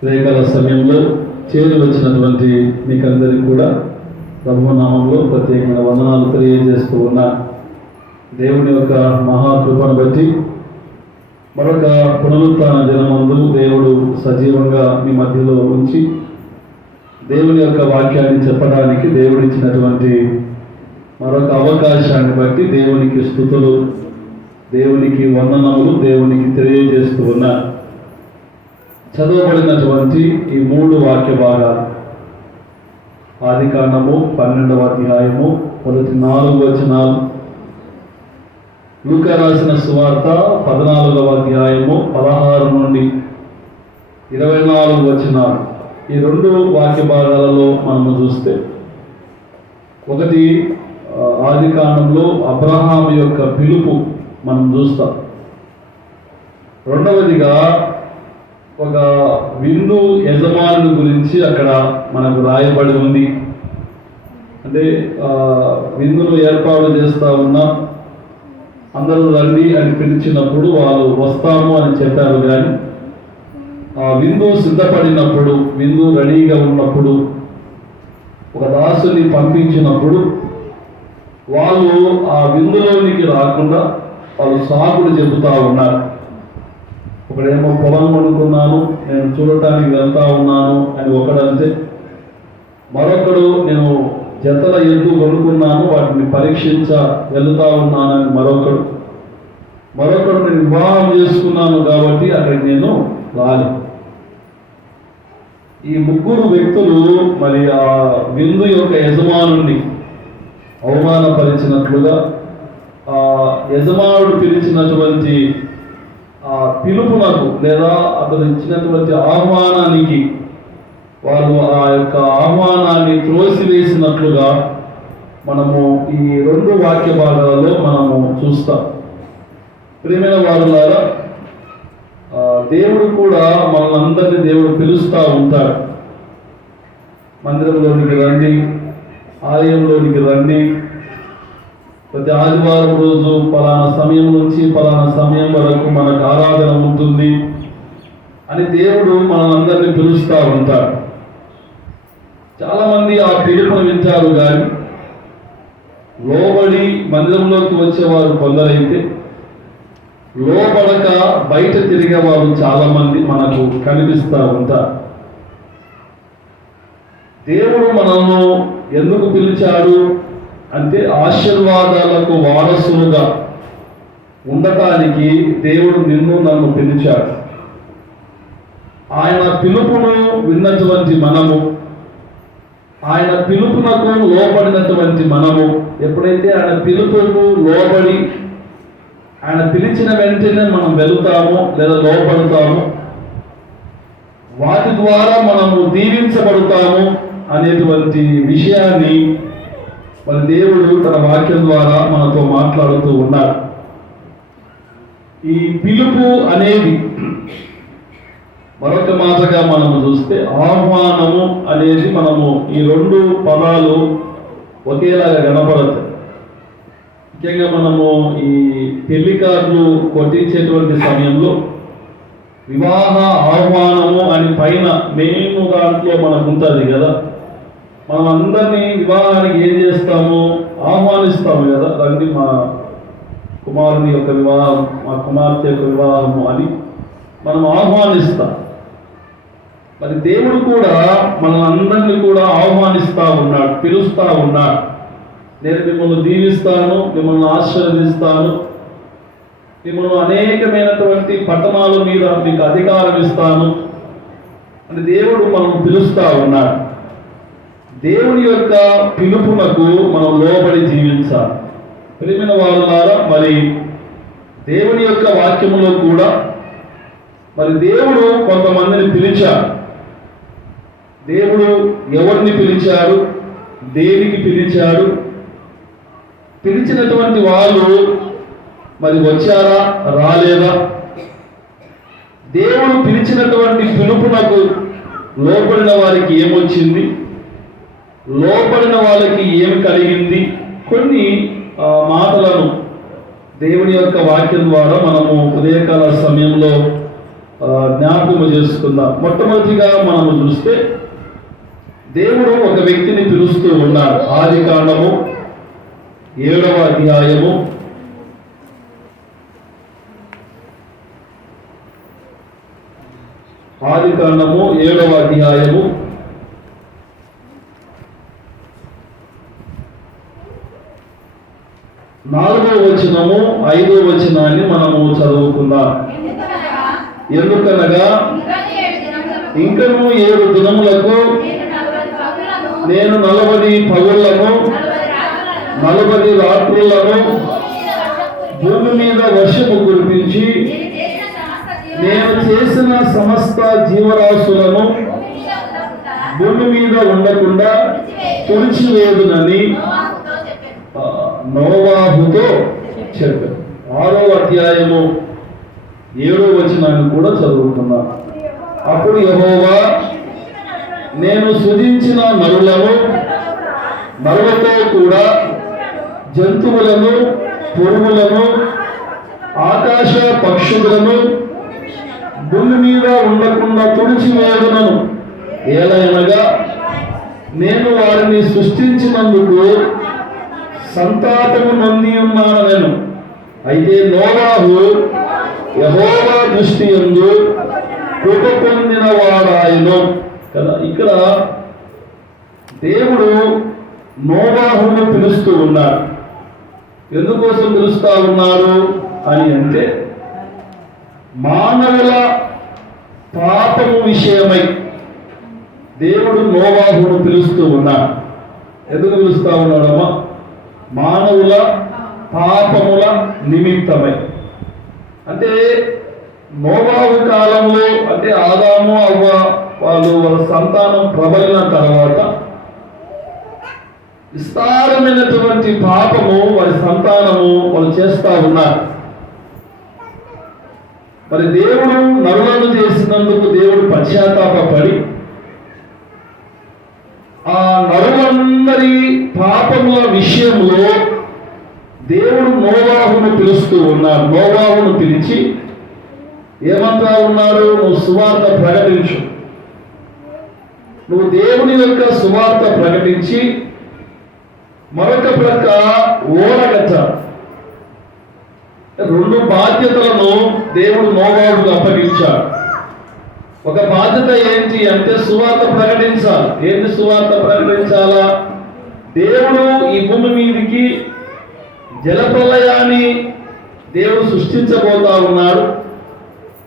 ఉదయకాల సమయంలో చేరి వచ్చినటువంటి మీకందరికీ కూడా ప్రభునామంలో ప్రత్యేకమైన వందనాలు తెలియజేస్తూ ఉన్న దేవుని యొక్క మహాకృపను బట్టి మరొక పునరుత్థాన దినమందు దేవుడు సజీవంగా మీ మధ్యలో ఉంచి దేవుని యొక్క వాక్యాన్ని చెప్పడానికి దేవుడిచ్చినటువంటి మరొక అవకాశాన్ని బట్టి దేవునికి స్తుతులు, దేవునికి వందనములు, దేవునికి తెలియజేస్తూ ఉన్న చదవబడినటువంటి ఈ 3 వాక్య భాగాలు ఆదికాండము 12వ అధ్యాయము మొదటి 4 వచనాలు, లూకా రాసిన సువార్త 14వ అధ్యాయము 16 నుండి 24 వచనాలు. ఈ 2 వాక్య భాగాలలో మనము చూస్తే, ఒకటి ఆదికాండంలో అబ్రహాము యొక్క పిలుపు మనం చూస్తాం. రెండవదిగా ఒక విందు యజమానుని గురించి అక్కడ మనకు రాయబడి ఉంది. అంటే విందును ఏర్పాటు చేస్తూ ఉన్నా అందరూ రండి అని పిలిచినప్పుడు వాళ్ళు వస్తాము అని చెప్పారు. కానీ ఆ విందు సిద్ధపడినప్పుడు, విందు రెడీగా ఉన్నప్పుడు, ఒక దాసుని పంపించినప్పుడు వాళ్ళు ఆ విందులోనికి రాకుండా వాళ్ళు సాకులు చెబుతూ ఉన్నారు. ఒకడేమో పొలం కొనుక్కున్నాను, నేను చూడటానికి వెళ్తా ఉన్నాను అని ఒకడంటే, మరొకడు నేను జతల ఎద్దు కొనుక్కున్నాను, వాటిని పరీక్షించ వెళ్తా ఉన్నానని మరొకడు నేను వివాహం చేసుకున్నాను కాబట్టి అక్కడికి నేను రాలి. ఈ 3 వ్యక్తులు మరి ఆ విందు యొక్క యజమానుని అవమానపరిచినట్లుగా, ఆ యజమానుడు పిలిచినటువంటి ఆ పిలుపునకు లేదా అతను ఇచ్చినటువంటి ఆహ్వానానికి వాళ్ళు ఆ యొక్క ఆహ్వానాన్ని త్రోసివేసినట్లుగా మనము ఈ 2 వాక్య భాగాలలో మనము చూస్తాం. ప్రియమైన వారులారా, దేవుడు కూడా మనందరినీ దేవుడు పిలుస్తూ ఉంటాడు. మందిరంలోనికి రండి, ఆలయంలోనికి రండి, ప్రతి ఆదివారం రోజు పలానా సమయం నుంచి పలానా సమయం వరకు మనకు ఆరాధన ఉంటుంది అని దేవుడు మనందరినీ పిలుస్తూ ఉంటాడు. చాలామంది ఆ పిలుపును వింటారు, కానీ లోబడి మందిరంలోకి వచ్చేవారు కొందరైతే, లోపడక బయట తిరిగేవారు చాలామంది మనకు కనిపిస్తూ ఉంటారు. దేవుడు మనల్ని ఎందుకు పిలిచాడు అంటే, ఆశీర్వాదాలకు వారసులుగా ఉండటానికి దేవుడు నిన్ను నన్ను పిలిచాడు. ఆయన పిలుపును విన్నటువంటి మనము, ఆయన పిలుపునకు లోబడినటువంటి మనము, ఎప్పుడైతే ఆయన పిలుపుకు లోబడి ఆయన పిలిచిన వెంటనే మనం వెళుతామో లేదా లోపడతామో, వాటి ద్వారా మనము దీవించబడతాము అనేటువంటి విషయాన్ని మరి దేవుడు తన వాక్యం ద్వారా మనతో మాట్లాడుతూ ఉన్నాడు. ఈ పిలుపు అనేది మరొక మాటగా మనము చూస్తే ఆహ్వానము అనేది మనము ఈ 2 పదాలు ఒకేలాగా కనపడతాయి. ముఖ్యంగా మనము ఈ పెళ్లి కార్డులు కొట్టించేటువంటి సమయంలో వివాహ ఆహ్వానము అని పైన మెయిన్ దాంట్లో మనకు ఉంటుంది కదా. మనం అందరినీ వివాహానికి ఏం చేస్తాము, ఆహ్వానిస్తాము కదా. రండి మా కుమారుని యొక్క వివాహం, మా కుమార్తె యొక్క వివాహము అని మనం ఆహ్వానిస్తాం. మరి దేవుడు కూడా మనల్ని కూడా ఆహ్వానిస్తూ ఉన్నాడు, పిలుస్తూ ఉన్నాడు. నేను మిమ్మల్ని దీవిస్తాను, మిమ్మల్ని ఆశీర్వదిస్తాను, మిమ్మల్ని అనేకమైనటువంటి పట్టణాల మీద మీకు అధికారం ఇస్తాను అని దేవుడు మనల్ని పిలుస్తూ ఉన్నాడు. దేవుని యొక్క పిలుపునకు మనం లోబడి జీవించాలి. ప్రియమైన వారులారా, మరి దేవుని యొక్క వాక్యములో కూడా మరి దేవుడు కొంతమందిని పిలిచాడు. దేవుడు ఎవరిని పిలిచాడు, దేనికి పిలిచాడు, పిలిచినటువంటి వాళ్ళు మరి వచ్చారా రాలేదా, దేవుడు పిలిచినటువంటి పిలుపునకు లోపడిన వారికి ఏమొచ్చింది, లోపడిన వాళ్ళకి ఏమి కలిగింది, కొన్ని మాటలను దేవుని యొక్క వాక్యం ద్వారా మనము ఉదయకాల సమయంలో జ్ఞాపకం చేసుకుందాం. మొట్టమొదటిగా మనము చూస్తే దేవుడు ఒక వ్యక్తిని పిలుస్తూ ఉన్నారు. ఆదికాండము 7వ అధ్యాయము 4వ వచనము 5వ వచనాన్ని మనము చదువుకుందాం. ఎందుకనగా ఇంకను 7 దినములకు నేను 40 పగళ్లను 40 రాత్రులను భూమి మీద వర్షము కురిపించి నేను చేసిన సమస్త జీవరాశులను భూమి మీద ఉండకుండా తుడిచివేదునని నోవాహుతో చెప్పారు. 6వ అధ్యాయము 7వ వచనాన్ని కూడా చదువుకున్నాను. అప్పుడు యెహోవా నేను సృజించిన నరులతో కూడా జంతువులను, పురుగులను, ఆకాశ పక్షులను భూమి మీద ఉండకుండా తుడిచివేయుదును. ఏలయనగా నేను వారిని సృష్టించినందుకు సంతాపము నొంది ఉన్నాను నేను. అయితే నోవాహు యెహోవా దృష్టి యందు కృప పొందిన వాడాయను కదా. ఇక్కడ దేవుడు నోవాహును పిలుస్తూ ఉన్నారు. ఎందుకోసం పిలుస్తా ఉన్నారు అని అంటే మానవుల పాపము విషయమై దేవుడు నోవాహును పిలుస్తూ ఉన్నారు. ఎందుకు పిలుస్తా ఉన్నాడమ్మా? మానవుల పాపముల నిమిత్తమై. అంటే నోవాహు కాలంలో, అంటే ఆదాము అవ్వ వాళ్ళ సంతానం ప్రబలిన తర్వాత విస్తారమైనటువంటి పాపము వారి సంతానము వాళ్ళు చేస్తా ఉన్నారు. మరి దేవుడు నరులను చేసినందుకు దేవుడు పశ్చాత్తాపడి ఆ నరులందరి పాపముల విషయంలో దేవుడు నోవాహును పిలుస్తూ ఉన్నారు. నోవాహును పిలిచి ఏమంటా ఉన్నారు? నువ్వు సువార్త ప్రకటించు. నువ్వు దేవుని యొక్క సువార్త ప్రకటించి మరొక ప్రక్క ఓడగట్ట. 2 బాధ్యతలను దేవుడు నోవాహుకు అప్పగించాడు. ఒక బాధ్యత ఏంటి అంటే సువార్త ప్రకటించాలి. ఏంటి సువార్త ప్రకటించాలా? దేవుడు ఈ భూమి మీదికి జలప్రలయాన్ని దేవుడు సృష్టించబోతా ఉన్నాడు.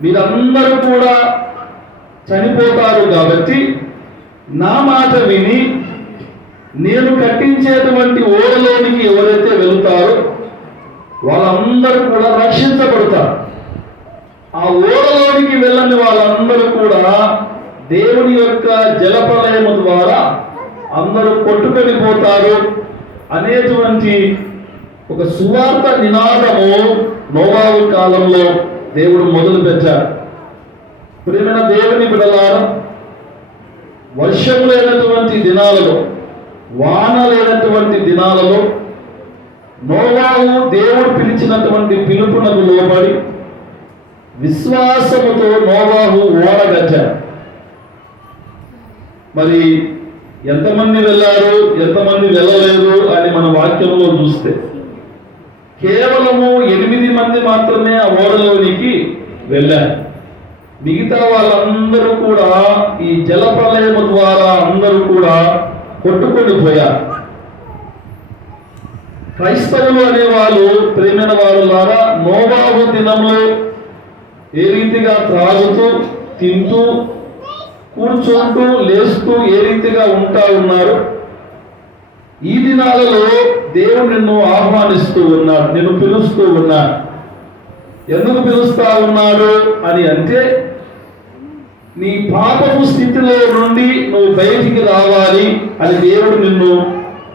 మీరందరూ కూడా చనిపోతారు కాబట్టి నా మాట విని నేను కట్టించేటువంటి ఓడలోనికి ఎవరైతే వెళుతారో వాళ్ళందరూ కూడా రక్షించబడతారు. ఆ ఓడలోనికి వెళ్ళని వాళ్ళందరూ కూడా దేవుని యొక్క జలప్రలయము ద్వారా అందరూ కొట్టుకొని పోతారు అనేటువంటి ఒక సువార్త నినాదము నోవాహు కాలంలో దేవుడు మొదలు పెట్టాడు. ప్రియమైన దేవుని బిడ్డలారా, వర్షం లేనటువంటి దినాలలో, వాన లేనటువంటి దినాలలో నోవాహు దేవుడు పిలిచినటువంటి పిలుపునకు లోబడి విశ్వాసముతో నోవాహు ఓడగట్టాడు. మరి ఎంతమంది వెళ్ళారు, ఎంతమంది వెళ్ళలేదు అని మన వాక్యంలో చూస్తే కేవలము 8 మంది మాత్రమే ఆ ఓడలోనికి వెళ్ళారు. మిగతా వాళ్ళందరూ కూడా ఈ జలప్రలయము ద్వారా అందరూ కూడా కొట్టుకొని పోయారు. క్రైస్తవులు అనేవాళ్ళు, ప్రేమైన వారులారా, నోవాహు దినంలో ఏ రీతిగా త్రాగుతూ, తింటూ, కూర్చుంటూ, లేస్తూ ఏ రీతిగా ఉంటా ఉన్నారు, ఈ దినాలలో దేవుడు నిన్ను ఆహ్వానిస్తూ ఉన్నాడు, నిన్ను పిలుస్తూ ఉన్నాడు. ఎందుకు పిలుస్తా ఉన్నాడు అని అంటే నీ పాపపు స్థితిలో నుండి నువ్వు బయటికి రావాలి అని దేవుడు నిన్ను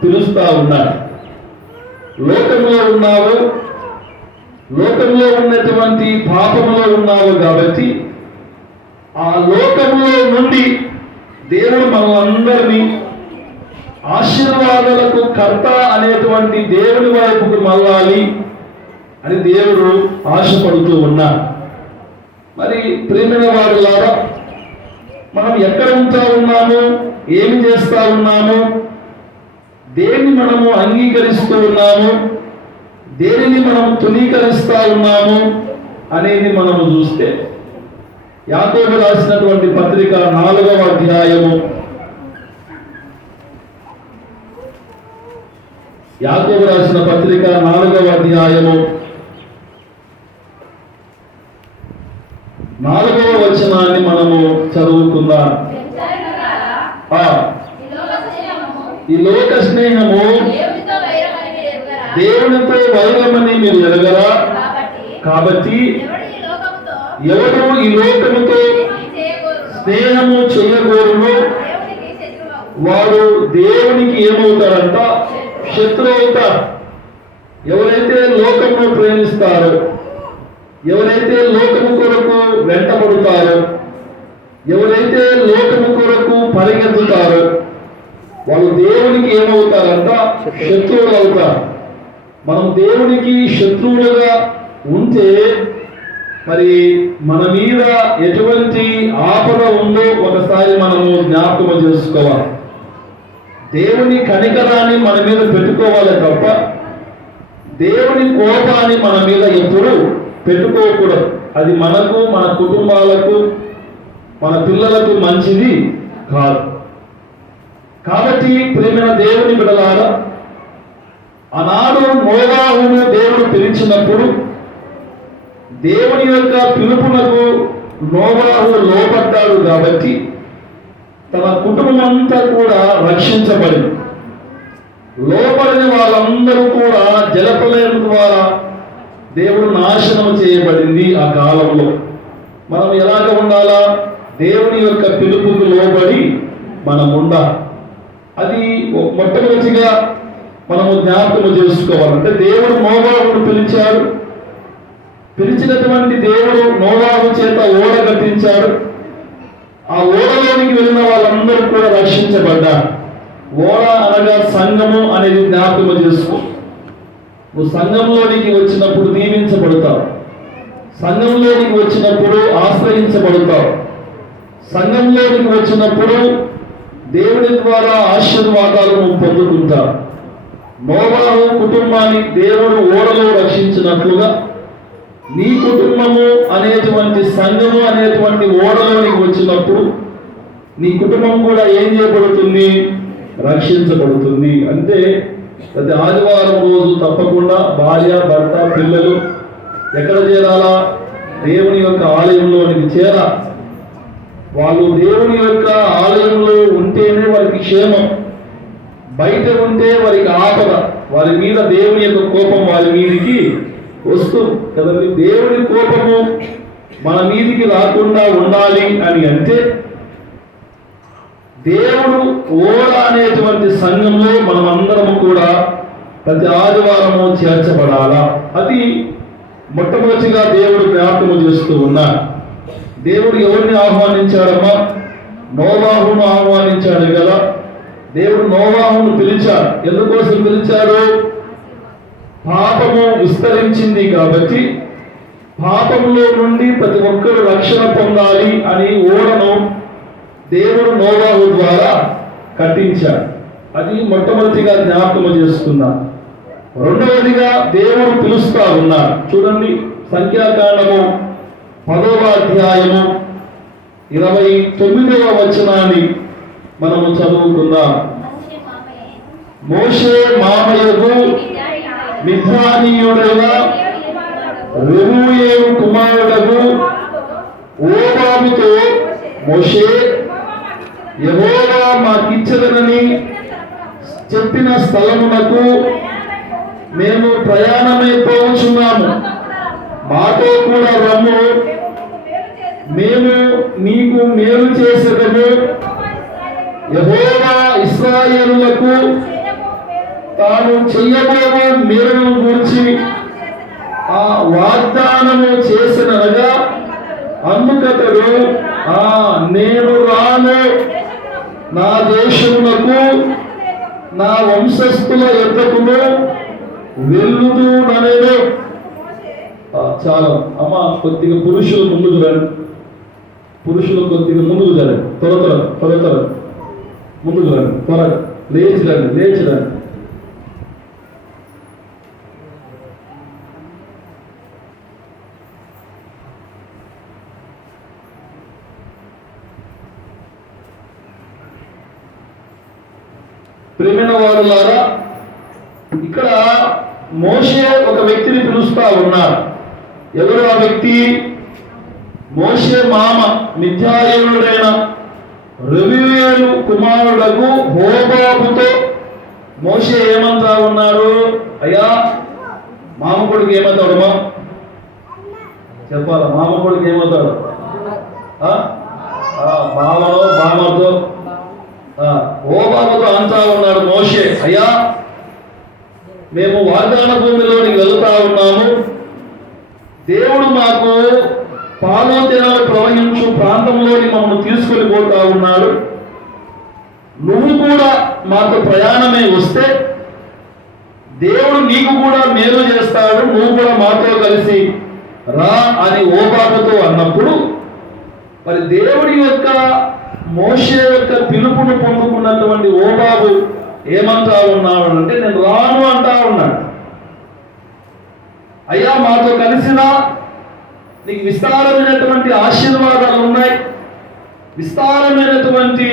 పిలుస్తా ఉన్నాడు. లోకంలో ఉన్నావు, లోకంలో ఉన్నటువంటి పాపంలో ఉన్నావు కాబట్టి ఆ లోకంలో నుండి దేవుడు మనలందరినీ ఆశీర్వాదాలకు కర్త అనేటువంటి దేవుని వైపుకు మళ్ళాలి అని దేవుడు ఆశపడుతూ ఉన్నాడు. మరి ప్రేమైన వారులారా, మనం ఎక్కడ ఉంటా ఉన్నాము, ఏమి చేస్తా ఉన్నాము, దేన్ని మనము అంగీకరిస్తూ ఉన్నాము, దేనిని మనం తునీకరిస్తా ఉన్నాము అనేది మనము చూస్తే, యాకోబు రాసినటువంటి పత్రిక 4వ అధ్యాయము, యాకోబు రాసిన పత్రిక 4వ అధ్యాయము 4వ వచనాన్ని మనము చదువుకుందాం. ఈ లోక స్నేహము దేవునితో వైరమని మీరు ఎరగరా? కాబట్టి ఎవరు ఈ లోకముతో స్నేహము చేయకూడదు, వారు దేవునికి ఏమవుతారంట? శత్రువు అవుతారు. ఎవరైతే లోకమును ప్రేమిస్తారో, ఎవరైతే లోకము కొరకు వెంటబడుతారో, ఎవరైతే లోకము కొరకు పరిగెత్తుతారో, వాళ్ళు దేవునికి ఏమవుతారంట? శత్రువులు అవుతారు. మనం దేవునికి శత్రువులుగా ఉంటే మరి మన మీద ఎటువంటి ఆపద ఉందో ఒకసారి మనము జ్ఞాపకం చేసుకోవాలి. దేవుని కనికరాన్ని మన మీద పెట్టుకోవాలి తప్ప దేవుని కోపాన్ని మన మీద ఎప్పుడు పెట్టుకోకూడదు. అది మనకు, మన కుటుంబాలకు, మన పిల్లలకు మంచిది కాదు. కాబట్టి ప్రేమైన దేవుని బిడ్డలారా, ఆనాడు నోవాహును దేవుడు పిలిచినప్పుడు దేవుని యొక్క పిలుపునకు నోవాహు లోపడ్డాడు కాబట్టి తన కుటుంబం అంతా కూడా రక్షించబడింది. లోపడిన వాళ్ళందరూ కూడా జలప్రలయం ద్వారా దేవుడు నాశనం చేయబడింది. ఆ కాలంలో మనం ఎలాగ ఉండాలా? దేవుని యొక్క పిలుపుకు లోబడి మనం ఉండాలి. అది మొట్టమొదటిగా మనము జ్ఞాపకం చేసుకోవాలంటే, దేవుడు నోవాహును పిలిచాడు. పిలిచినటువంటి దేవుడు నోవాహు చేత ఓడ కట్టించాడు. ఆ ఓడలోనికి వెళ్ళిన వాళ్ళందరూ కూడా రక్షించబడ్డారు. ఓడ అనగా సంఘము అనేది జ్ఞాపకం చేసుకో. నువ్వు సంఘంలోనికి వచ్చినప్పుడు నియమించబడతావు, సంఘంలోనికి వచ్చినప్పుడు ఆశ్రయించబడతావు, సంఘంలోనికి వచ్చినప్పుడు దేవుని ద్వారా ఆశీర్వాదాలను పొందుకుంటావు. నోవాహు కుటుంబాన్ని దేవుడు ఓడలో రక్షించినట్లుగా నీ కుటుంబము అనేటువంటి సంఘము అనేటువంటి ఓడలోనికి వచ్చినప్పుడు నీ కుటుంబం కూడా ఏం చేయబడుతుంది? రక్షించబడుతుంది. అంటే ప్రతి ఆదివారం రోజు తప్పకుండా భార్య, భర్త, పిల్లలు ఎక్కడ చేరాలా? దేవుని యొక్క ఆలయంలోనికి చేరాలి. వాళ్ళు దేవుని యొక్క ఆలయంలో ఉంటేనే వారికి క్షేమం. బయట ఉంటే వారికి ఆపద, వారి మీద దేవుని యొక్క కోపం వారి మీదికి వస్తుంది కదండి. దేవుని కోపము మన మీదికి రాకుండా ఉండాలి అని అంటే దేవుడు ఓడ అనేటువంటి సంఘంలో మనం అందరము కూడా ప్రతి ఆదివారము చేర్చబడాలా. అది మొట్టమొదటిగా దేవుడు జ్ఞాపకము చేస్తూ ఉన్నారు. దేవుడు ఎవరిని ఆహ్వానించాడమ్మా? నోవాహును ఆహ్వానించాడు కదా. దేవుడు నోవాహును పిలిచాడు. ఎందుకోసం పిలిచాడు? పాపము విస్తరించింది కాబట్టి పాపంలో నుండి ప్రతి ఒక్కరు రక్షణ పొందాలి అని ఓడను దేవుడు నోవాహు ద్వారా కట్టించాడు. అది మొట్టమొదటిగా జ్ఞాపకం చేసుకున్నాం. రెండవదిగా దేవుడు పిలుస్తా ఉన్నాడు. చూడండి, సంఖ్యాకాండము 10వ అధ్యాయము 29వ వచనాన్ని మనము చదువుకుందాం. మోషే మామయ్యకు మిద్యానీయుడైన రెమూయేలు కుమారుడకు ఓబాబుతో మోషే, యెహోవా మాకిచ్చదనని చెప్పిన స్థలమునకు మేము ప్రయాణమైపోవచ్చున్నాము, మాతో కూడా రమ్ము, మేము నీకు మేలు చేసేదము. యెహోవా ఇశ్రాయేలులకు తాను చెయ్యబోయే మేలును గురించి ఆ వాగ్దానము చేసినగా అందుకతడు, నేను రాను, నా దేశమునకు నా వంశస్థుల యొద్దకును వెళ్ళుదు ననేను. చాలా అమ్మ కొద్దిగా పురుషులు ముందుకు రండి, పురుషులు కొద్దిగా ముందుకు జరండి, త్వర ముందుకు రండి, త్వరగా లేచి రండి. ప్రేమైన వారులారా, ఇక్కడ మోషే ఒక వ్యక్తిని పిలుస్తా ఉన్నారు. ఎవరు ఆ వ్యక్తి? మోషే మామ మిథ్యాయేలుడైన రెయూయేలు కుమారుడకు హోబాబుతో మోషే ఏమంటా ఉన్నారు? అయ్యా, మామ కొడుకు ఏమవుతాడు? చెప్పాలా? మామ కొడుకు ఏమవుతాడు? బామతో హోబాబుతో అంటా ఉన్నాడు మోషే, అయ్యా, మేము వాగ్దాన భూమిలోనికి వెళుతా ఉన్నాము. దేవుడు మాకు పాలు తేనెలు ప్రవహించు ప్రాంతంలోని మమ్మల్ని తీసుకొని పోతా ఉన్నాడు. నువ్వు కూడా మాతో ప్రయాణమే వస్తే దేవుడు నీకు కూడా మేలు చేస్తాడు, నువ్వు కూడా మాతో కలిసి రా అని హోబాబుతో అన్నప్పుడు, మరి దేవుడి యొక్క మోషే యొక్క పిలుపును పొందుకున్నటువంటి హోబాబు ఏమంటా ఉన్నాడు అంటే, నేను రాను అంటా ఉన్నాడు. అయ్యా, మాతో కలిసినా నీకు విస్తారమైనటువంటి ఆశీర్వాదాలు ఉన్నాయి, విస్తారమైనటువంటి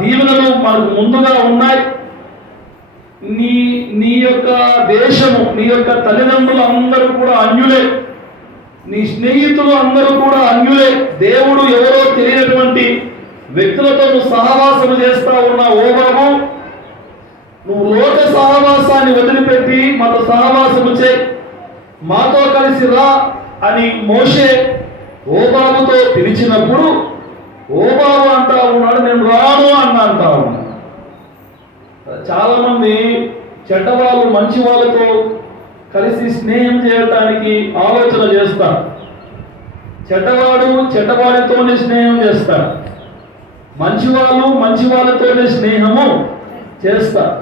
దీవెనలు మనకు ముందుగా ఉన్నాయి. నీ యొక్క దేశము, నీ యొక్క తల్లిదండ్రులు అందరూ కూడా అన్యులే, నీ స్నేహితులు అందరూ కూడా అన్యులే. దేవుడు ఎవరో తెలియనటువంటి వ్యక్తులతో నువ్వు సహవాసము చేస్తా ఉన్నావు. ఓ బాబు, నువ్వు లోక సహవాసాన్ని వదిలిపెట్టి మాతో సహవాసము చేయి, మాతో కలిసి రా అని మోషే హోబాబుతో పిలిచినప్పుడు హోబాబు అంటా ఉన్నాడు, నేను రాను అంటా ఉన్నాడు. చాలా మంది చెడ్డవాళ్ళు మంచి వాళ్ళతో కలిసి స్నేహం చేయటానికి ఆలోచన చేస్తారు. చెడ్డవాడు చెడ్డవాడితోనే స్నేహం చేస్తారు, మంచివాళ్ళు మంచి వాళ్ళతోనే స్నేహము చేస్తారు.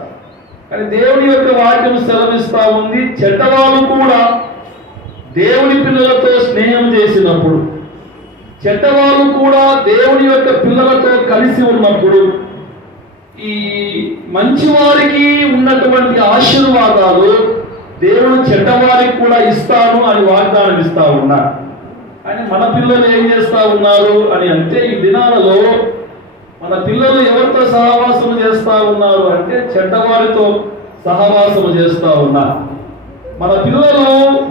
కానీ దేవుని యొక్క వాక్యం సెలవిస్తా ఉంది, చెడ్డవాళ్ళు కూడా దేవుని పిల్లలతో స్నేహం చేసినప్పుడు, చెడ్డవాళ్ళు కూడా దేవుని యొక్క పిల్లలతో కలిసి ఉన్నప్పుడు, ఈ మంచివారికి ఉన్నటువంటి ఆశీర్వాదాలు దేవుడు చెడ్డవారికి కూడా ఇస్తాను అని వాగ్దానం ఇస్తా ఉన్నారు. అని మన పిల్లలు ఏం చేస్తా ఉన్నారు అని అంటే, ఈ దినాలలో మన పిల్లలు ఎవరితో సహవాసము చేస్తా ఉన్నారు అంటే చెడ్డవారితో సహవాసము చేస్తా ఉన్నారు. మన పిల్లలు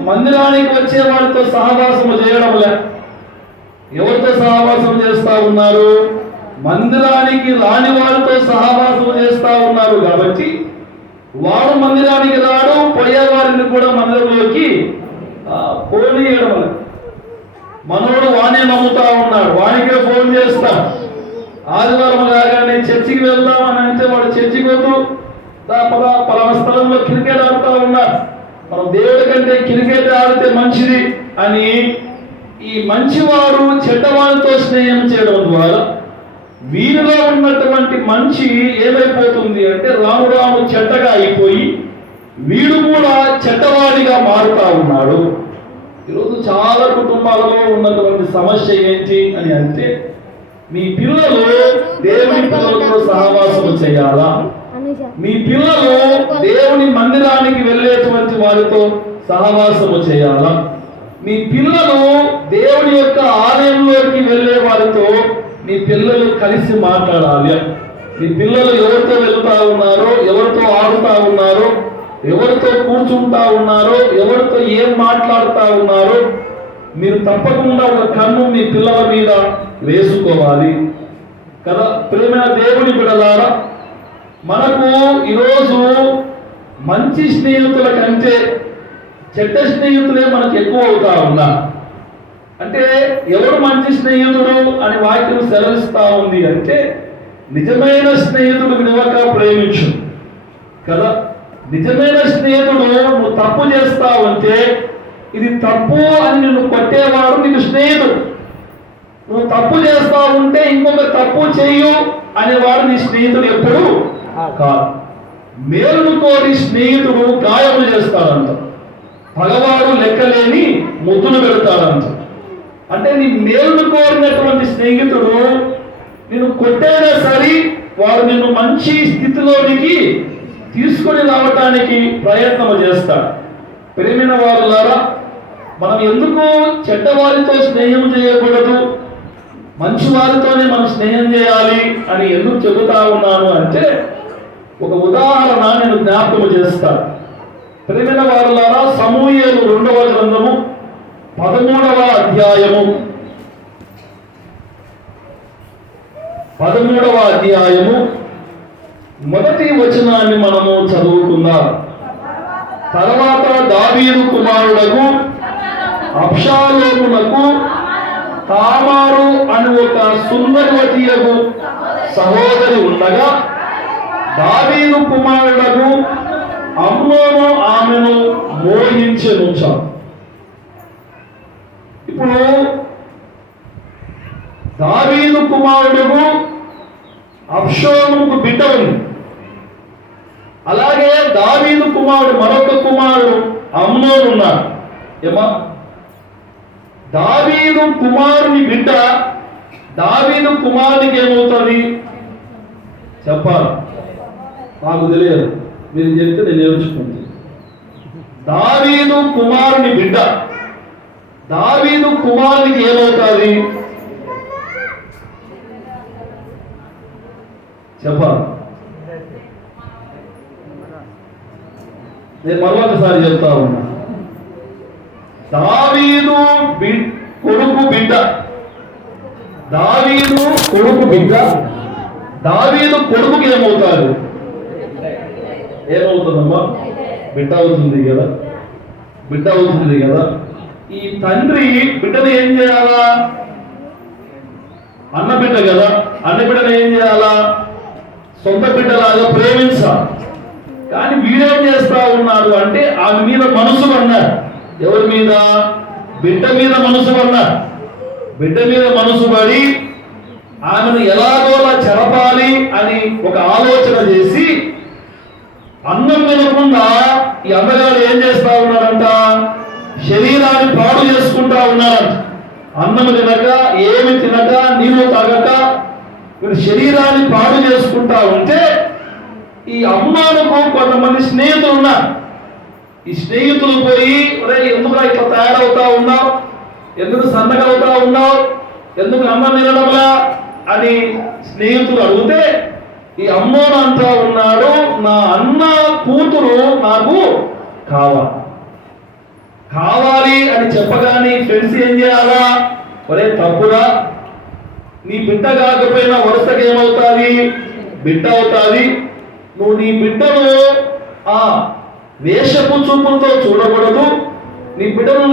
మందిరానికి వచ్చే వారితో సహవాసము చేయడం లే. ఎవరితో సహవాసం చేస్తా ఉన్నారు? మందిరానికి రాని వారితో సహవాసం చేస్తా ఉన్నారు. కాబట్టి వాడు మందిరానికి రాడు, పోయే వారిని కూడా మందిరంలోకి పోనీయడం లే. మనోడు వాణ్ణే నమ్ముతా ఉన్నాడు, వానికే ఫోన్ చేస్తా, ఆదివారం కాగానే చర్చికి వెళ్దాం అని అంటే వాడు చర్చికి వద్దు, పలానా స్థలంలో క్రికెట్ ఆడుతూ ఉన్నారు, మనం దేవుడి కంటే క్రికెట్ ఆడితే మంచిది అని ఈ మంచివాడు చెడ్డవాడితో స్నేహం చేయడం ద్వారా వీరిలో ఉన్నటువంటి మంచి ఏమైపోతుంది అంటే రాను రాను చెడ్డగా అయిపోయి వీడు కూడా చెడ్డవాడిగా మారుతా ఉన్నాడు. ఈరోజు చాలా కుటుంబాలలో ఉన్నటువంటి సమస్య ఏంటి అని అంటే, మీ పిల్లలు దేవుని పిల్లలతో సహవాసం చేయాలా, మీ పిల్లలు దేవుని మందిరానికి వెళ్ళేటువంటి వారితో సహవాసము చేయాలా, మీ పిల్లలు దేవుని యొక్క ఆలయంలోకి వెళ్ళే వారితో మీ పిల్లలు కలిసి మాట్లాడాలి. మీ పిల్లలు ఎవరితో వెళ్తా ఉన్నారో, ఎవరితో ఆడుతా ఉన్నారో, ఎవరితో కూర్చుంటా ఉన్నారో, ఎవరితో ఏం మాట్లాడుతూ ఉన్నారో మీరు తప్పకుండా ఒక కన్ను మీ పిల్లల మీద వేసుకోవాలి కదా. ప్రేమైన దేవుని బిడ్డలారా, మనకు ఈరోజు మంచి స్నేహితుల కంటే చెడ్డ స్నేహితులే మనకు ఎక్కువ అవుతా ఉన్నారు. అంటే ఎవరు మంచి స్నేహితుడు అని వాక్యం సెలవిస్తా ఉంది అంటే, నిజమైన స్నేహితుడు విడవక ప్రేమించు కదా. నిజమైన స్నేహితుడు నువ్వు తప్పు చేస్తావంటే ఇది తప్పు అని నిన్ను కొట్టేవాడు నీకు స్నేహితుడు. నువ్వు తప్పు చేస్తా ఉంటే ఇంకొక తప్పు చెయ్యు అనేవాడు నీ స్నేహితుడు ఎప్పుడు కాదు. మేలును కోరి స్నేహితుడు గాయము చేస్తాడంట. పగవాడు లెక్కలేని ముద్దులు పెడతాడంట. అంటే నీ మేలు కోరినటువంటి స్నేహితుడు నిన్ను కొట్టేనా సరే వాడు నిన్ను మంచి స్థితిలోనికి తీసుకొని రావటానికి ప్రయత్నం చేస్తాడు. ప్రేమైన వారులారా, మనం ఎందుకు చెడ్డవారితో స్నేహం చేయకూడదు, మంచి వారితోనే మనం స్నేహం చేయాలి అని ఎందుకు చెబుతా ఉన్నాను అంటే ఒక ఉదాహరణ నేను జ్ఞాపకం చేస్తాను. ప్రేమైన వారులారా, సమూయేలు 2వ గ్రంథము 13వ అధ్యాయము 1వ వచనాన్ని మనము చదువుకుందాం. తర్వాత దావీదు కుమారులకు అబ్షాలోమునకు తామారు అని ఒక సుందరవతియగు సహోదరి ఉండగా దావీదు కుమారులకు అమ్నోను ఆమెను మోహించెను. ఇప్పుడు దావీదు కుమారుడుకు అబ్షాలోముకు బిడ్డ ఉంది. అలాగే దావీదు కుమారుడు మరొక కుమారుడు అమ్నోను ఉన్నాడు. ఏమా, దావీదు కుమారుని బిడ్డ దావీదు కుమారునికి ఏమవుతుంది చెప్పాలి? నాకు తెలియదు, మీరు చెప్తే నేను నేర్చుకుంటాను. దావీదు కుమారుని బిడ్డ దావీదు కుమారునికి ఏమవుతుంది చెప్పాలి? నేను మరొకసారి చెప్తా ఉన్నా. దావీదు కొడుకు బిడ్డ దావీదు కొడుకుకి ఏమవుతారు? ఏమవుతుందమ్మా? బిడ్డ అవుతుంది కదా. ఈ తండ్రి బిడ్డను ఏం చేయాలా? అన్న బిడ్డ కదా, అన్న బిడ్డను ఏం చేయాలా? సొంత బిడ్డలాగా ప్రేమించాలి. కానీ వీడేం చేస్తా ఉన్నాడు అంటే ఆమె మీద మనసు అన్నారు. ఎవరి మీద? బిడ్డ మీద మనసు అన్నారు. బిడ్డ మీద మనసు పడి ఆమెను ఎలాగోలా చెరపాలి అని ఒక ఆలోచన చేసి అన్నం తినకుండా ఈ అన్నగారు ఏం చేస్తా ఉన్నారంట? శరీరాన్ని పాడు చేసుకుంటా ఉన్నారంట. అన్నం తినక, ఏమి తినక, నీళ్లు తాగక వీరు శరీరాన్ని పాడు చేసుకుంటా ఉంటే ఈ అమ్మానుకు కొంతమంది స్నేహితులు ఉన్నారు. ఈ స్నేహితులు పోయి, ఎందుకు ఇట్లా తయారవుతా ఉన్నావు, ఎందుకు సన్నగా అవుతా ఉన్నావు, ఎందుకు అన్నం తినడంలా అని స్నేహితులు అడిగితే ఈ అమ్మోను అంటా ఉన్నాడు, నా అన్న కూతురు నాకు కావాలి అని చెప్పగానే ఫ్రెండ్స్ ఏం చేయాలా? ఒరే తప్పురా, నీ బిడ్డ కాకపోయినా వరుసగా ఏమవుతుంది? బిడ్డ అవుతుంది. నువ్వు నీ బిడ్డను ఆ వేషపు చూపులతో చూడకూడదు. నీ బిడ్డను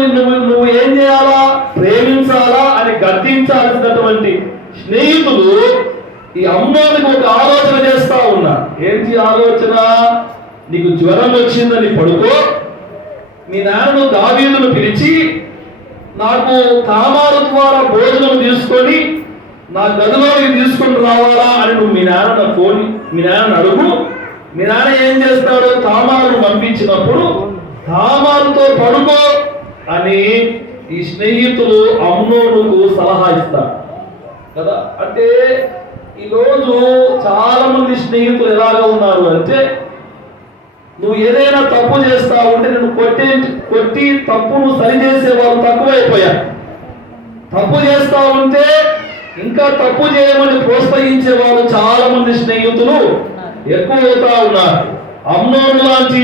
నువ్వు ఏం చేయాలా? ప్రేమించాలా అని గద్దించాల్సినటువంటి స్నేహితులు ఈ అమ్మాయికి ఒక ఆలోచన చేస్తా ఉన్నారు. ఏంటి ఆలోచన? నీకు జ్వరం వచ్చిందని పడుకో, మీ నాన్నను దావీదును పిలిచి నాకు తామారు ద్వారా భోజనం తీసుకొని నా గదిలోకి తీసుకొని రావాలా అని నువ్వు మీ నాన్న అడుగు. మీ నాన్న ఏం చేస్తాడు? తామారును పంపించినప్పుడు తామారుతో పడుకో అని ఈ స్నేహితులు అమ్నోనుకు సలహా ఇస్తారు కదా. అంటే ఈరోజు చాలా మంది స్నేహితులు ఎలాగా ఉన్నారు అంటే, నువ్వు ఏదైనా తప్పు చేస్తా ఉంటే నేను కొట్టి తప్పును సరిచేసే వాళ్ళు తక్కువైపోయారు. తప్పు చేస్తా ఉంటే ఇంకా తప్పు చేయమని ప్రోత్సహించే వాళ్ళు చాలా మంది స్నేహితులు ఎక్కువ అవుతా ఉన్నారు. అమ్నోను లాంటి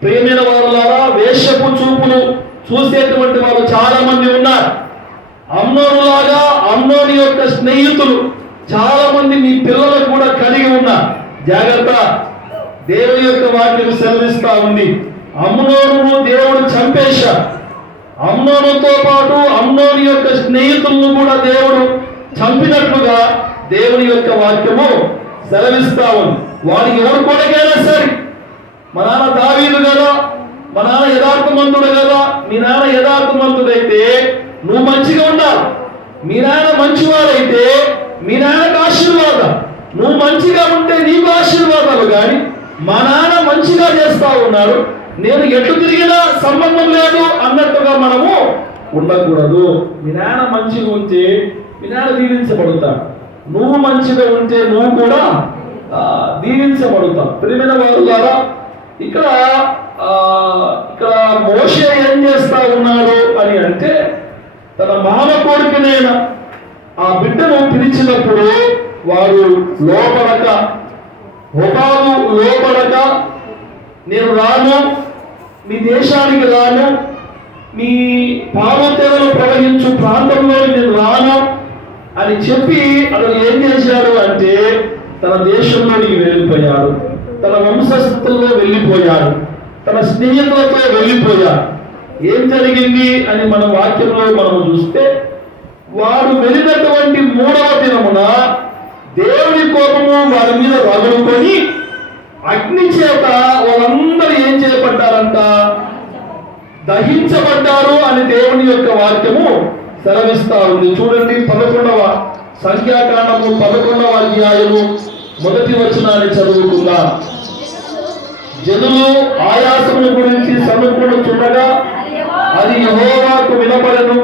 ప్రేమైన వారులారా, వేషపు చూపులు చూసేటువంటి వాళ్ళు చాలా మంది ఉన్నారు. అమ్నోను లాగా అమ్నోను యొక్క స్నేహితులు చాలా మంది మీ పిల్లలకు కూడా కలిగి ఉన్నారు. జాగ్రత్త, దేవుని యొక్క వాక్యం సెలవిస్తా ఉంది. అమ్నోనును దేవుడు చంపేశాడు. అమ్నోనుతో పాటు అమ్నోను యొక్క స్నేహితులను కూడా దేవుడు చంపినట్లుగా దేవుని యొక్క వాక్యము సెలవిస్తా ఉంది. వాడికి ఎవరు కొడుకైనా సరే, మా నాన్న దావీదు కదా, మా నాన్న యథార్థమంతుడు కదా, మీ నాన్న యథార్థమంతుడైతే నువ్వు మంచిగా ఉండాలి. మీ నాన్న మంచివాడైతే మీ నాన్నకు ఆశీర్వాదం, నువ్వు మంచిగా ఉంటే నీకు ఆశీర్వాదాలు. కానీ మా నాన్న మంచిగా చేస్తా ఉన్నాడు, నేను ఎటు తిరిగినా సంబంధం లేదు అన్నట్టుగా మనము ఉండకూడదు. మీ నాన్న మంచిగా ఉంటే మీ నాన్న దీవించబడుతాడు, నువ్వు మంచిగా ఉంటే నువ్వు కూడా దీవించబడుతావు. ప్రియమైన వారు ద్వారా ఇక్కడ మోషే ఏం చేస్తా ఉన్నాడు అని అంటే, తన మామ కొడుకునైన ఆ బిడ్డను పిలిచినప్పుడు వారు లోపడక, నేను రాను, మీ దేశానికి రాను, మీ పాదతెరలు ప్రవహించు ప్రాంతంలో నేను రాను అని చెప్పి అతను ఏం చేశాడు అంటే తన దేశంలోనికి వెళ్ళిపోయాడు, తన వంశస్థుల్లో వెళ్ళిపోయాడు, తన స్నేహితులతో వెళ్ళిపోయాడు. ఏం జరిగింది అని మన వాక్యంలో మనం చూస్తే, వాడు వెళ్ళినటువంటి 3వ దినమున దేవుని కోపము వారి మీద రగులుకొని అగ్ని చేత వాళ్ళందరూ ఏం చేయబడ్డారంట, దహించబడ్డారు అని దేవుని యొక్క వాక్యము సెలవిస్తా ఉంది. చూడండి, 11వ సంఖ్యాకాండము 11వ అధ్యాయము 1వ వచనాన్ని చదువుకుందా. జనులు ఆయాసముల గురించి సనుక్కొనుచుండగా అది యెహోవాకు వినపడెను.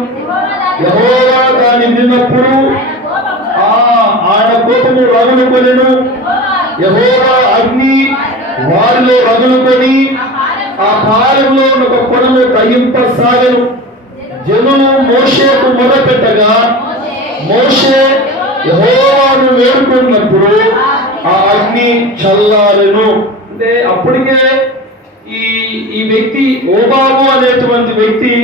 యెహోవా దాన్ని విన్నప్పుడు ఆయన కోపము రగులుకొనెను. యెహోవా అగ్ని వారిలో రగులుకొని ఆ పాలెంలో ఒక కొనను దహింపసాగెను. జనులు మోషేకు మొదపెట్టగా మోషే యెహోవాను వేడుకున్నప్పుడు ఆ అగ్ని చల్లారెను. అంటే అప్పటికే ఈ వ్యక్తి ఓబాబు అనేటువంటి వ్యక్తి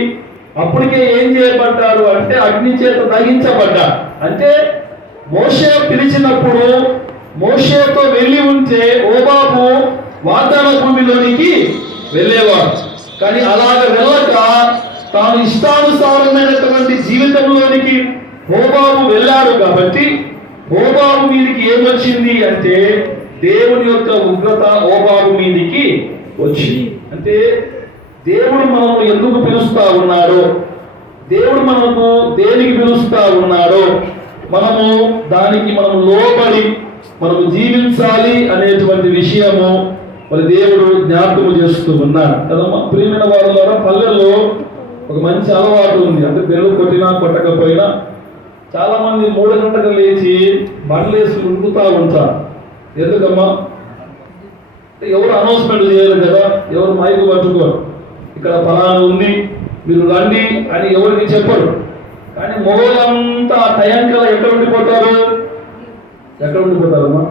అప్పటికే ఏం చేయబడ్డాడు అంటే అగ్ని చేత దహించబడ్డాడు. అంటే మోషే పిలిచినప్పుడు మోషేతో వెళ్ళి ఉంటే ఓబాబు వాగ్దాన భూమిలోనికి వెళ్ళేవాడు. కానీ అలాగ వెళ్ళక తాను ఇష్టానుసారమైనటువంటి జీవితంలోనికి ఓబాబు వెళ్ళాడు. కాబట్టి ఓబాబు మీదికి ఏమొచ్చింది అంటే దేవుని యొక్క ఉగ్రత ఓబాబు మీదికి వచ్చింది. అంటే దేవుడు మనము ఎందుకు పిలుస్తా ఉన్నాడో, దేవుడు మనకు దేనికి పిలుస్తా ఉన్నాడో మనము దానికి మనం లోబడి మనము జీవించాలి అనేటువంటి విషయము మరి దేవుడు జ్ఞాపకం చేస్తూ ఉన్నాడు కదా. ప్రియమైన వారి ద్వారా పల్లెల్లో ఒక మంచి అలవాటు ఉంది. అంటే బెల్లు కొట్టినా కొట్టకపోయినా చాలా మంది 3 గంటలకు లేచి బండ్లేసి ఉరుకుతా ఉంటారు. ఎందుకమ్మా? ఎవరు అనౌన్స్మెంట్ చేయరు కదా, ఎవరు మైకు పట్టుకోరు, ఇక్కడ ఫలానా ఉంది మీరు రండి అని ఎవరికి చెప్పరు. కానీ మొగోళ్ళంతా టయాంకల ఎక్కడ ఉండిపోతారు? అమ్మా?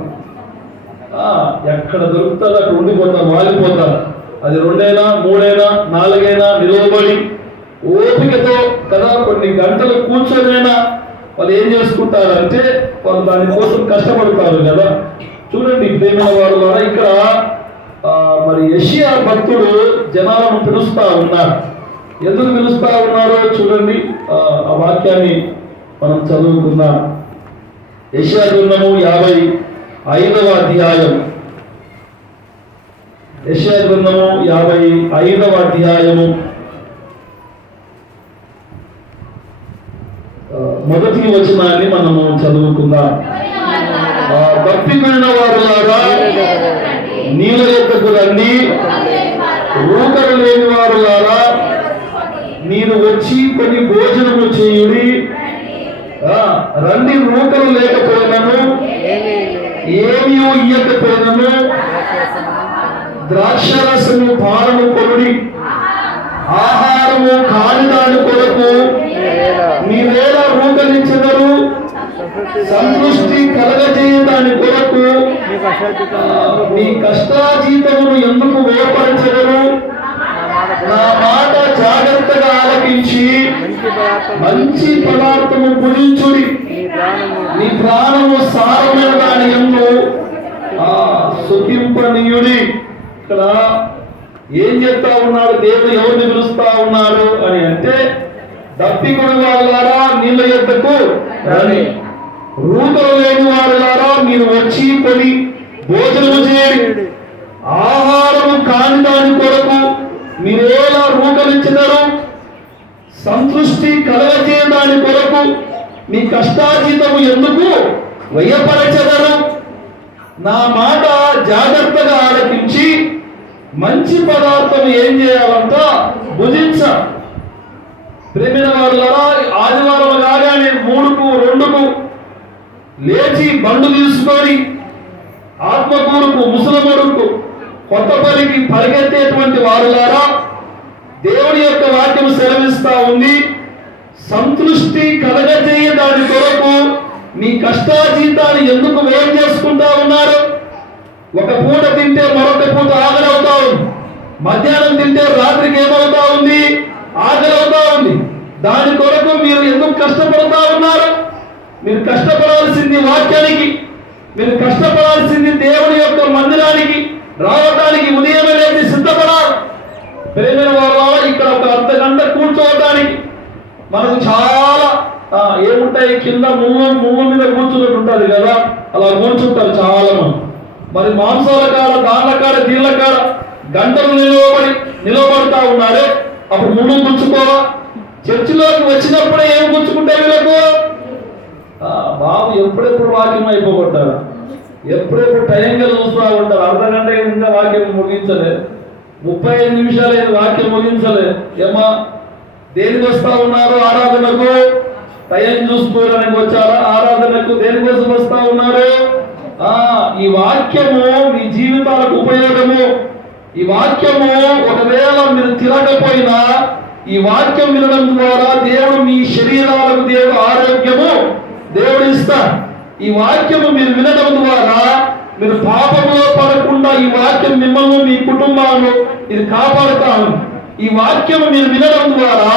ఎక్కడ దొరుకుతారు అక్కడ ఉండిపోతారు, వాలిపోతారు. అది 2 అయినా 3 అయినా 4 అయినా నిలవబడి ఓపికతో కదా కొన్ని గంటలు కూర్చొనైనా వాళ్ళు ఏం చేసుకుంటారంటే వాళ్ళు దానికోసం కష్టపడతారు కదా. చూడండి ప్రేమైన వారు ద్వారా ఇక్కడ మరి యెషయా భక్తుడు జనాలను పిలుస్తా ఉన్నారు. ఎందుకు పిలుస్తా ఉన్నారో చూడండి. ఆ వాక్యాన్ని మనం చదువుకుందాం. యెషయా గ్రంథము 55వ అధ్యాయం. యెషయా గ్రంథము 55వ అధ్యాయము 1వ వచనాన్ని మనము చదువుకుందాం. భక్తి కలిగిన వారులారా నీళ్ళ యొద్దకు రండి, రూకలు లేని వారులారా మీరు వచ్చి కొన్ని భోజనము చేయుడి. రండి, రూకలు లేకపోయినను ఏమీ ఇయ్యకపోయినను ద్రాక్షరసము పానము కొనుడి. ఆహారము కాని దాని కొరకు మీరేలా రూకలించెదరు? సంతృష్టి కలగజేయ దాని కొరకు మీ కష్టాజీతమును ఎందుకు వేపరచెదరు? నా మాట జాగ్రత్తగా ఆలకించి మంచి పదార్థము భుజించుడి. నీ ప్రాణము సారమైన దాని యందు సుఖింపనీయుడి. ఇక్కడ ఏం చెప్తా ఉన్నాడు? దేవుడు ఎవరిని పిలుస్తా ఉన్నాడు అని అంటే, దప్పికొని వారులారా నీళ్ళ యొద్దకు రండి, రూకలు లేని వారులారా మీరు వచ్చి కొని భోజనము చేయండి. ఆహారము కాని దాని కొరకు మీరేలా రూకలించెదరు? సంతృష్టి కలగజే దాని కొరకు మీ కష్టాజీతము ఎందుకు వ్యయపరచెదరు? నా మాట జాగ్రత్తగా ఆలకించి మంచి పదార్థం ఏం చేయాలంట? భుజించాలి. ప్రేమైన వాళ్ళరా, ఆదివారం కాగానే 3కు 2కు లేచి బండు తీసుకొని ఆత్మకూరుకు ముసలమడుకు కొత్తపల్లికి పరిగెత్తేటువంటి వారులారా, దేవుని యొక్క వాక్యం సెలవిస్తా ఉంది, సంతృష్టి కలగజేయ దాని కొరకు మీ కష్టాజీతాన్ని ఎందుకు వ్యయం చేసుకుంటా ఉన్నారు? ఒక పూట తింటే మరొక పూట ఆకలి అవుతా ఉంది, మధ్యాహ్నం తింటే రాత్రికి ఏమవుతా ఉంది? ఆకలి అవుతా ఉంది. దాని కొరకు మీరు ఎందుకు కష్టపడతా ఉన్నారు? మీరు కష్టపడాల్సింది వాక్యానికి, మీరు కష్టపడాల్సింది దేవుని యొక్క మందిరానికి రావడానికి ఉదయమే లేచి సిద్ధపడాలి. ప్రేమైన వాళ్ళ ఇక్కడ ఒక అర్ధగంట కూర్చోవడానికి మనకు చాలా ఏముంటాయి, కింద ముళ్ళ మీద కూర్చున్నట్టు ఉంటుంది కదా, అలా కూర్చుంటారు చాలా మంది. మరి మాంసాల కాడ, దాండ్ల కాడ, దీళ్ళ కాడ గంటలు నిలబడతా ఉన్నారే, అప్పుడు ముళ్ళు గుంచుకోవా? చర్చిలోకి వచ్చినప్పుడే ఏం గుంచుకుంటే వీళ్ళకు బాబు ఎప్పుడెప్పుడు వాక్యం అయిపోగొట్టారు, ఎప్పుడెప్పుడు టైంగా చూస్తూ ఉంటారు. అర్ధగంట ఇంకా వాక్యం ముగించలేదు, 35 నిమిషాలు వాక్యం ముగించలేదు. ఏమా దేనికి వస్తా ఉన్నారు? ఆరాధనకు. టైం చూసుకోవడానికి వచ్చారా? ఆరాధనకు దేనికోసం వస్తా ఉన్నారు? ఈ వాక్యము మీ జీవితాలకు ఉపయోగము. ఈ వాక్యము ఒకవేళ మీరు తిరగకపోయినా ఈ వాక్యం వినడం ద్వారా దేవుడు మీ శరీరాలకు దేవుడు ఆరోగ్యము దేవుడు ఇస్తాడు. ఈ వాక్యము మీరు వినడం ద్వారా మీరు పాపంలో పడకుండా ఈ వాక్యం మిమ్మల్ని, మీ కుటుంబాలను ఇది కాపాడుతాను. ఈ వాక్యం మీరు వినడం ద్వారా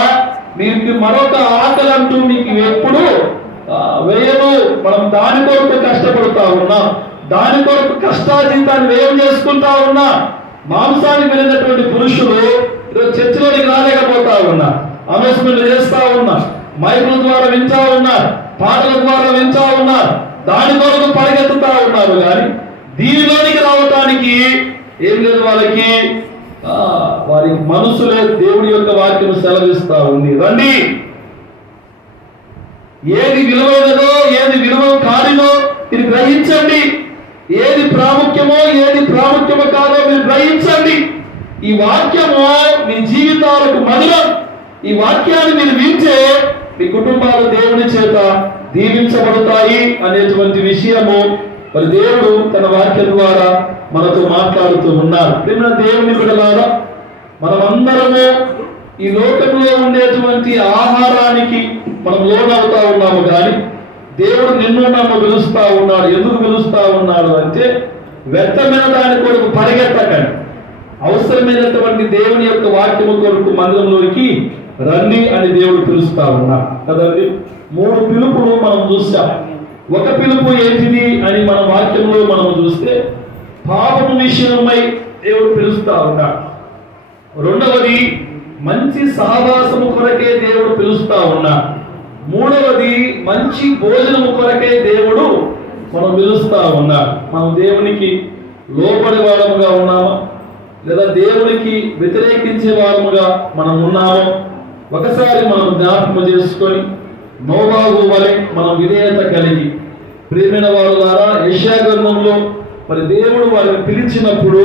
మీకు మరొక ఆకలి అంటూ మీకు ఎప్పుడు వేయదు. మనం దాని కొరకు కష్టపడుతూ ఉన్నాం, దాని కొరకు కష్టాజీతాన్ని వ్యయం చేసుకుంటా ఉన్నా. మాంసానికి వెళ్ళినటువంటి పురుషులు ఈరోజు చర్చిలోనికి రాలేకపోతా ఉన్నా, అనౌన్స్మెంట్లు చేస్తా ఉన్నా, మైకుల ద్వారా వింటా ఉన్నారు, పాటల ద్వారా వింటా ఉన్నారు, దాని కొరకు పరిగెత్తుతా ఉన్నారు. కానీ దీనిలోనికి రావటానికి ఏం లేదు వాళ్ళకి, వారికి మనసు లేదు. దేవుడి యొక్క వాక్యం సెలవిస్తా ఉంది, రండి. ఏది విలువైనదో, ఏది విలువ కానిదో ఇది గ్రహించండి. ఏది ప్రాముఖ్యమో, ఏది ప్రాముఖ్యమో కాదో మీరు గ్రహించండి. ఈ వాక్యము మీ జీవితాలకు మధురం. ఈ వాక్యాన్ని మీరు వింటే మీ కుటుంబాలు దేవుని చేత దీవించబడతాయి అనేటువంటి విషయము మరి దేవుడు తన వాక్యం ద్వారా మనతో మాట్లాడుతూ ఉన్నారు. ప్రేమ దేవుని బిడ్డలారా, మనమందరము ఈ లోకంలో ఉండేటువంటి ఆహారానికి మనం లోనవుతా ఉన్నాము. కానీ దేవుడు నిన్ను నన్ను పిలుస్తా ఉన్నాడు. ఎందుకు పిలుస్తా ఉన్నాడు అంటే, వ్యర్థమైన దాని కొరకు పరిగెత్తకండి, అవసరమైనటువంటి దేవుని యొక్క వాక్యము కొరకు మందిరంలోకి రండి అని దేవుడు పిలుస్తా ఉన్నాడు కదండి. 3 పిలుపులు మనం చూసాం. ఒక పిలుపు ఏంటిది అని మన వాక్యంలో మనం చూస్తే, పాపము విషయమై దేవుడు పిలుస్తా ఉన్నాడు. రెండవది మంచి సహవాసము కొరకే దేవుడు పిలుస్తా ఉన్నాడు. మూడవది మంచి భోజనము కొరకే దేవుడు మనం పిలుస్తా ఉన్నాడు. మనం దేవునికి లోబడి వారముగా ఉన్నామా, లేదా దేవునికి వ్యతిరేకించే వారముగా మనం ఉన్నామో ఒకసారి మనం జ్ఞాపకం చేసుకొని, నోవాహు వలె మనం విధేయత కలిగి, ప్రియమైన వారు ద్వారా యెషయా గ్రంథంలో మరి దేవుడు వారిని పిలిచినప్పుడు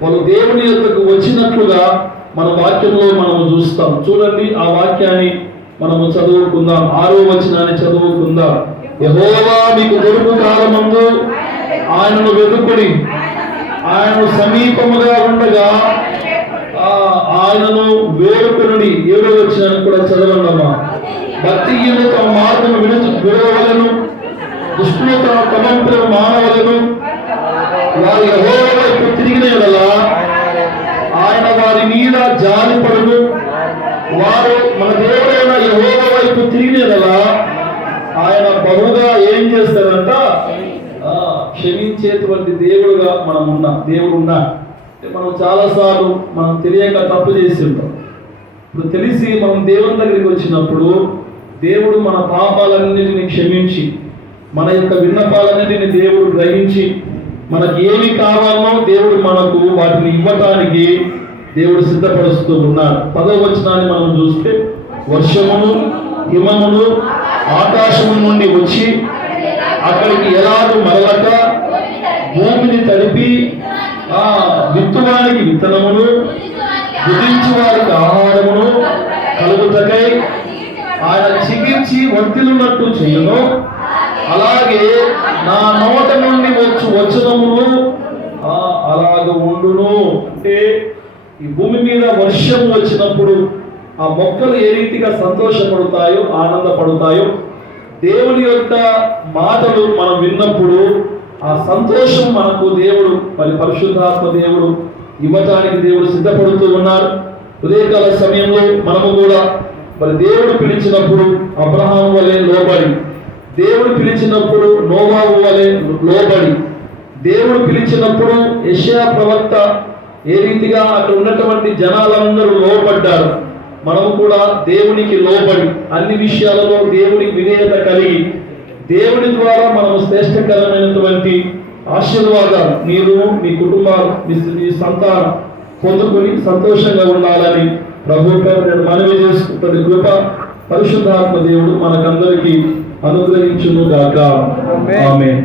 వాళ్ళు దేవుని యొద్దకు వచ్చినట్లుగా మన వాక్యంలో మనము చూస్తాం. చూడండి, ఆ వాక్యాన్ని మనము చదువుకుందాం. 6వ వచనాన్ని చదువుకుందాం. యెహోవా మీకు దొరుకు కాలమందు ఆయనను వెతుకుడి, ఆయనను సమీపముగా ఉండగా ఆయనను వేడుకొనుడి. 7వ వచనాన్ని కూడా చదవండమ్మా. భక్తిహీనులు తమ మార్గము విడవలను, దుష్టులు తమ తలంపులను మానవలను. వారి యెహోవా వైపు తిరిగిన యెడల ఆయన వారి మీద జాలిపడును. వారు మన దేవుడైన యెహోవా వైపు తిరిగిన యెడల ఆయన బహుగా ఏం చేస్తారంట, క్షమించేటువంటి దేవుడుగా మనం ఉన్నాం. దేవుడు ఉన్నా మనం చాలాసార్లు మనం తెలియక తప్పు చేసి ఉంటాం. ఇప్పుడు తెలిసి మనం దేవుని దగ్గరికి వచ్చినప్పుడు దేవుడు మన పాపాలన్నిటిని క్షమించి, మన యొక్క విన్నపాలన్నిటిని దేవుడు గ్రహించి, మనకి ఏమి కావాలో దేవుడు మనకు వాటిని ఇవ్వటానికి దేవుడు సిద్ధపరుస్తూ ఉన్నాడు. 10వ వచనాన్ని మనం చూస్తే, వర్షమును హిమమును ఆకాశము నుండి వచ్చి అక్కడికి ఎలాగూ మరలక భూమిని తడిపి విత్తువ వారికి విత్తనమును, భుజించు వారికి ఆహారమును కలుగుటకై ఆయన చికిర్చి వర్తిల్లునట్టు చేయును. అలాగే నా నోట నుండి వచ్చు వచనములు అలాగ ఉండును. అంటే ఈ భూమి మీద వర్షం వచ్చినప్పుడు ఆ మొక్కలు ఏ రీతిగా సంతోషపడతాయో, ఆనందపడతాయో, దేవుని యొక్క మాటలు మనం విన్నప్పుడు ఆ సంతోషం మనకు దేవుడు పరిశుద్ధాత్మ దేవుడు ఇవ్వటానికి దేవుడు సిద్ధపడుతూ ఉన్నారు. ఉదయకాల సమయంలో మనము కూడా దేవుడు పిలిచినప్పుడు అబ్రహాము వలె లోబడి, దేవుడు పిలిచినప్పుడు నోవాహు వలె లోబడి, దేవుడు పిలిచినప్పుడు యెషయా ప్రవక్త ఏ రీతిగా అక్కడ ఉన్నటువంటి జనాలందరూ లోబడ్డారు, మనము కూడా దేవునికి లోబడి అన్ని విషయాలలో దేవునికి విధేయత కలిగి దేవుని ద్వారా మనము శ్రేష్టకరమైనటువంటి ఆశీర్వాదాలు మీరు, మీ కుటుంబాలు, మీ సంతానం పొందుకొని సంతోషంగా ఉండాలని ప్రభుత్వం నేను మనవి చేసుకుంటున్న కృప పరిశుద్ధాత్మ దేవుడు మనకందరికీ అనుగ్రహించును గాక. ఆమేన్.